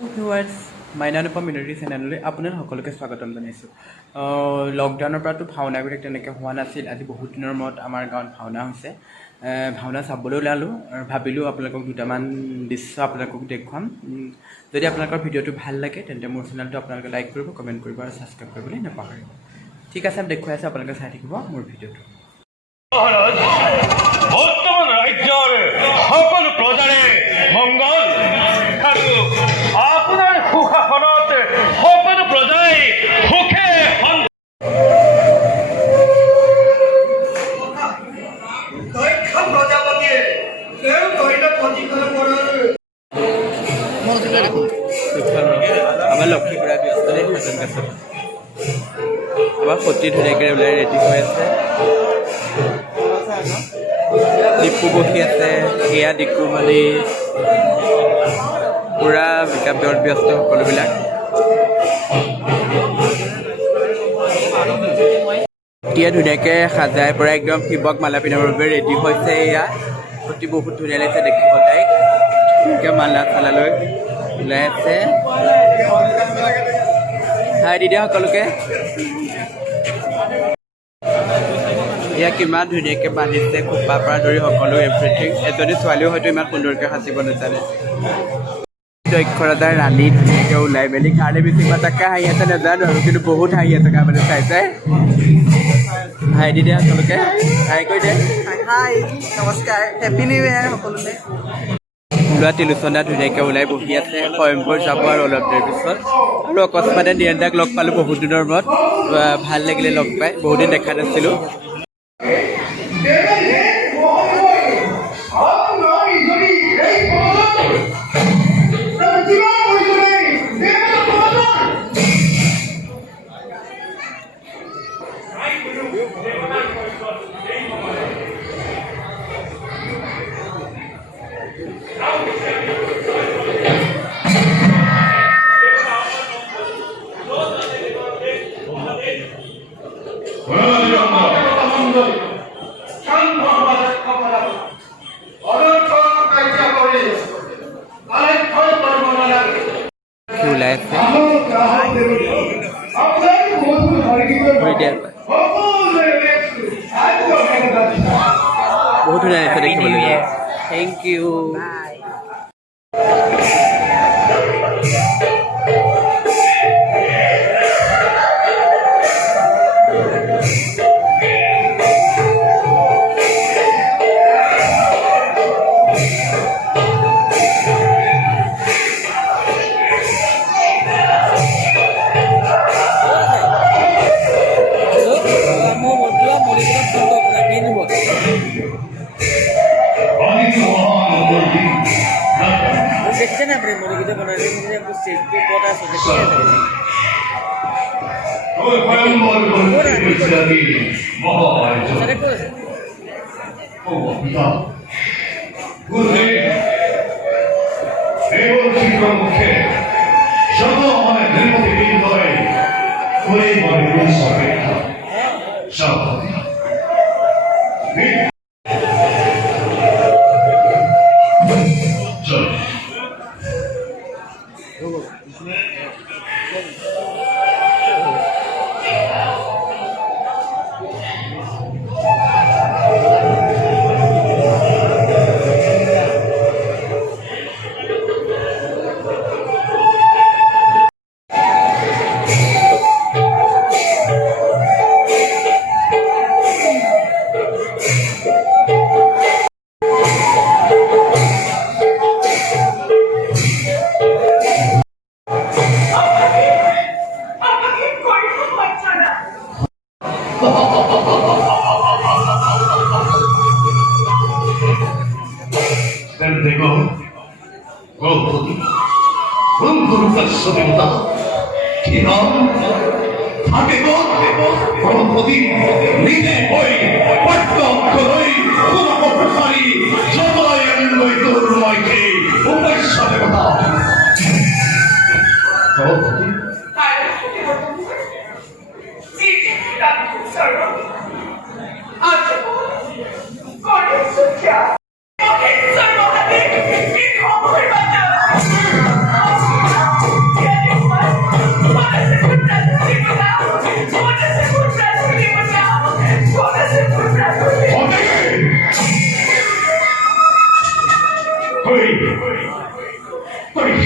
Viewers মাইনানুপম মিনৰী চেনেললৈ আপোনালোক সকলোকে স্বাগতম জনাইছোঁ। লকডাউনৰ পৰাতো ভাওনাবিলাক তেনেকৈ হোৱা নাছিল। আজি বহুত দিনৰ মূৰত আমাৰ গাঁৱত ভাওনা হৈছে। ভাওনা চাবলৈ ওলালোঁ আৰু ভাবিলোঁ আপোনালোকক দুটামান দৃশ্য আপোনালোকক দেখুৱাম। যদি আপোনালোকৰ ভিডিঅ'টো ভাল লাগে তেন্তে মোৰ চেনেলটো আপোনালোকে লাইক কৰিব, কমেণ্ট কৰিব আৰু ছাবস্ক্ৰাইব কৰিবলৈ নাপাহৰিব। ঠিক আছে, দেখুৱাই আছোঁ, আপোনালোকে চাই থাকিব মোৰ ভিডিঅ'টো। বৰ্তমান ৰাজ্যৰ সকলো প্ৰজাৰে মংগল আৰু আপোনাৰ সুশাসনত সকলো প্ৰজাই সুখে দক্ষ প্ৰজাপতিয়ে তেওঁ আমাৰ লক্ষীপুৰা ব্যস্তৰে আমাৰ সতী ধুনীয়াকৈ ওলাই ৰেডি হৈ আছে। ডিপু বহি আছে, সেয়া ডিকু মালি পূৰা মেকআপত ব্যস্ত সকলোবিলাক। এতিয়া ধুনীয়াকৈ সাজাই পৰাই একদম শিৱক মালা পিন্ধাবৰ বাবে ৰেডি হৈছে। এয়া সতী বহুত ধুনীয়া লাগিছে দেখিব, তাইক ধুনীয়াকৈ মালা চালা লৈ ওলাই আছে। হাই দি দিয়া সকলোকে। এয়া কিমান ধুনীয়াকৈ বান্ধিছে, খোপাৰ পৰা ধৰি সকলো এভৰিথিং। এজনী ছোৱালীও হয়তো ইমান সুন্দৰকৈ সাঁচিব নাজানে। দক্ষ ৰজাৰ ৰাণী ধুনীয়াকৈ ওলাই মেলি কাৰণে বেছি তাকে হাঁহি আছে নাজানো আৰু, কিন্তু বহুত হাঁহি আছে কাৰণে চাই চাই। হাই দি দিয়া সকলোকে, হাই কৰি দে। হাই নমস্কাৰ, হেপী নিউ ইয়েৰ সকলোকে। ল'ৰা তিলোচনা ধুনীয়াকৈ ওলাই বহি আছে। স্বয়ম্ভৰ যাব আৰু অলপ দেৰি পিছত। আৰু অকস্মাতে নিৰঞ্জাক লগ পালোঁ বহুত দিনৰ মূৰত। ভাল লাগিলে লগ পাই, বহুত দিন দেখা নাছিলোঁ। ওলাই আছে বহুত ধুনীয়া লাগিছে দেখিবলৈ। Thank you. देखते ना अपने मोरी वीडियो बना रहे हैं, मुझे कुछ चीज के पता है देखते हैं। सर को Sorry,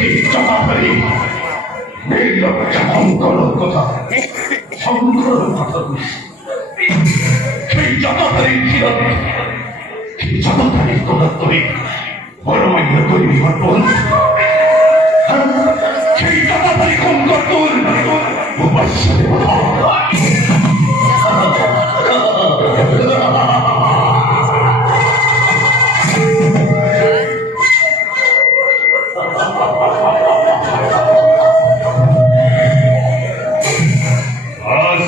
ঠিক জটাধারী নির্লজ্জ শঙ্করের কথা শঙ্করের কথা সেই জটাধারী ছিলেন সেই জটাধারীর কথা তৈরি বড়মান্য করিবি বর্তমান সেই জটাধারী শঙ্কর তোর উপাস্য দেবতা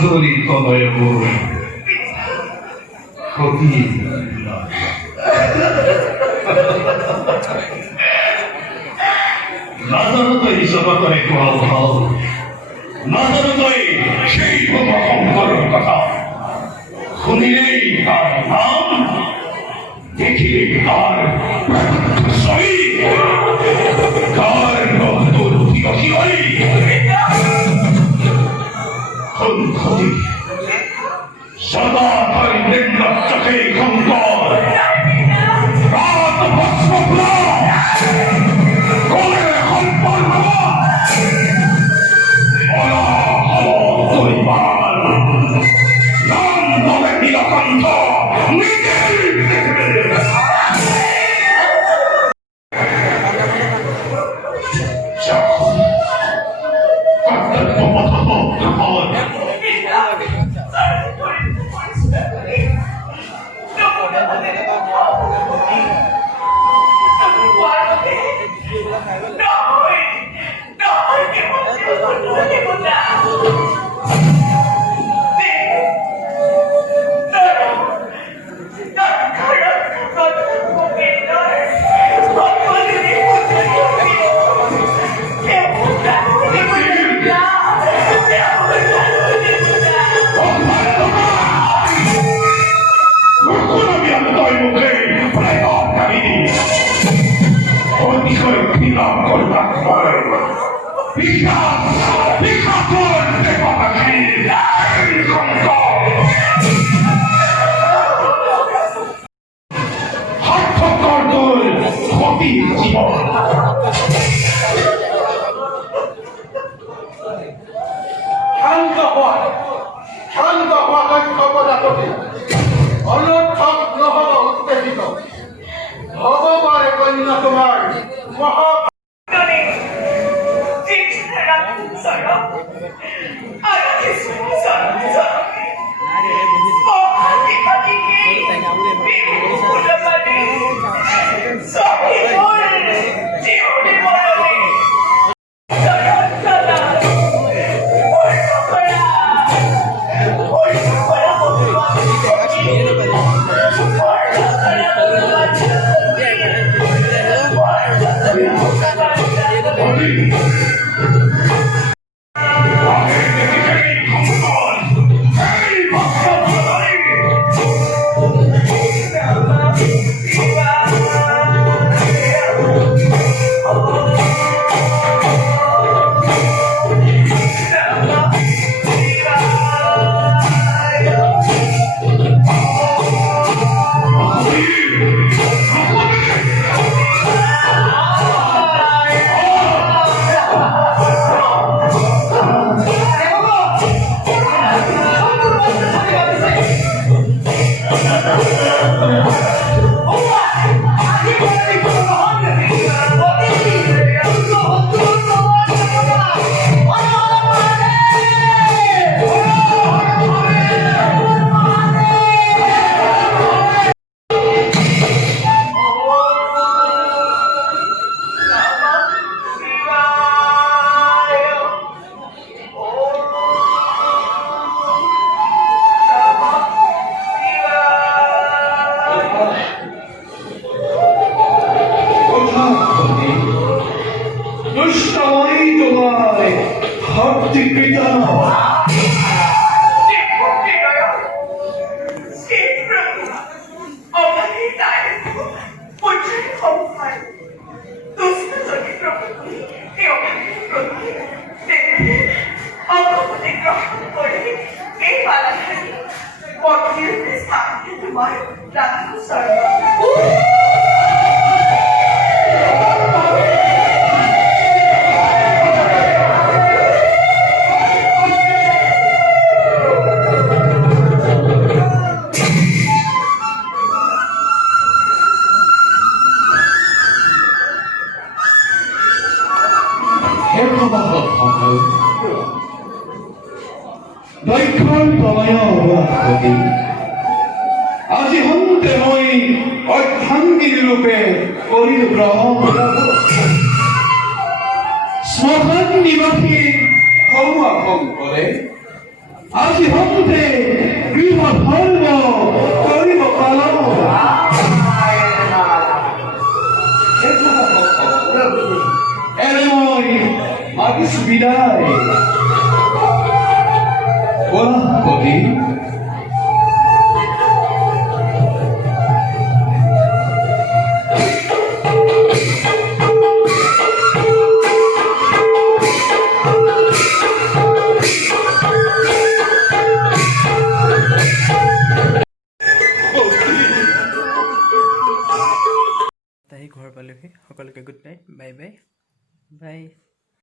আজরি তনয় ক্ষতি নাজানতই জগতরে কোয়াল ভাও নাজানতই সেই শঙ্করের কথা শুনিলেই তার নাম দেখিলে তার তার বন্ধুর প্রিয়সী হই ক্ষতি সদা তাই নির্লজ্জকে শঙ্কর রাত ভস্মপুরা কোলে হল্পর বাবা পরিবার নাম বলে নীলকণ্ঠ শান্ত হওয়া লক্ষ্যপদাপতি অনর্থক নহব উত্তেজিত হব পারে কন্যা তোমার মহা দক্ষৰ প্ৰলয় অৱধি আজি সন্তে মই অৰ্ধাংগিনী ৰূপে কৰিলো গ্ৰহণ শ্মশান নিবাসী সৰুৱা শংকৰে আজি সন্তে গৃহ ধৰ্ম কৰিব পালন এনে মই মাগিছো বিদায় বনস্পতি তাই ঘৰ পালোহি সকলোকে good night bye bye bye